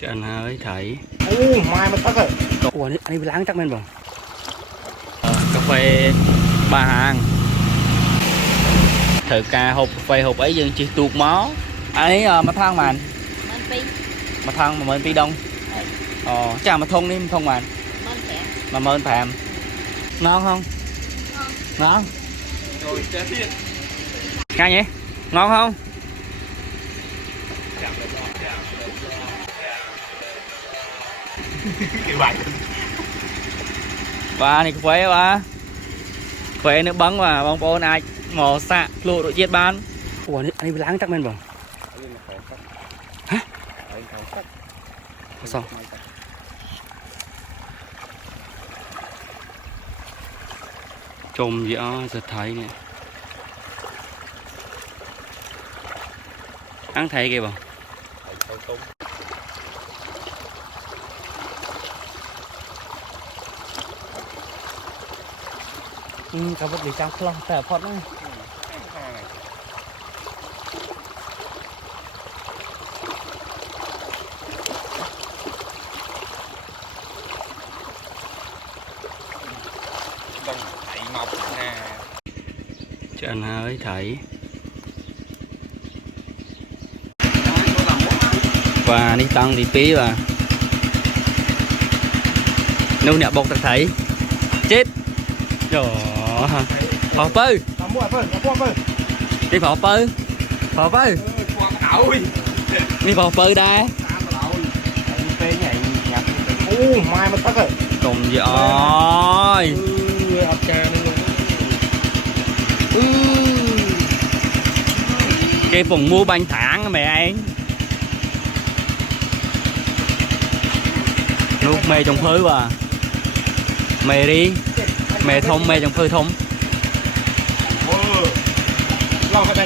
Chân hơi thấy. Mai mà tắc rồi. Ủa anh đi láng chắc men bông. Cà phê ba hàng. Thử ca hộp cà phê hộp ấy dừng chỉ tuột máu. Ấy mà thang màn. Mà thang mà mình pi đông. Chà mà thông đi mà thông màn. Mà mơn thèm. Ngon không? Ngon. Rồi chết thiệt. Ngon nhỉ? Ngon không? Và này cà phê ba. Phê nước bắn và bông bồn ai mò xạ lụa đội chiết ban. Ủa anh đi láng chắc men bông. Hả? Sao? Trông dã giật thấy nè. Ăn thấy kìa bông. Cả vật để trang khăn tẻ phật đấy. Chân hơi thấy. Và đi tăng thì phí và nâu nhẹ bọc thấy chết rồi phò pơ đi phò pơ đi phò pơ đây Mai mà tắc rồi. cùng rồi cái vùng mua bánh thẳng mẹ anh lúc mê trong phơi và mê đi mê thông mê trong phơi thông Lo cái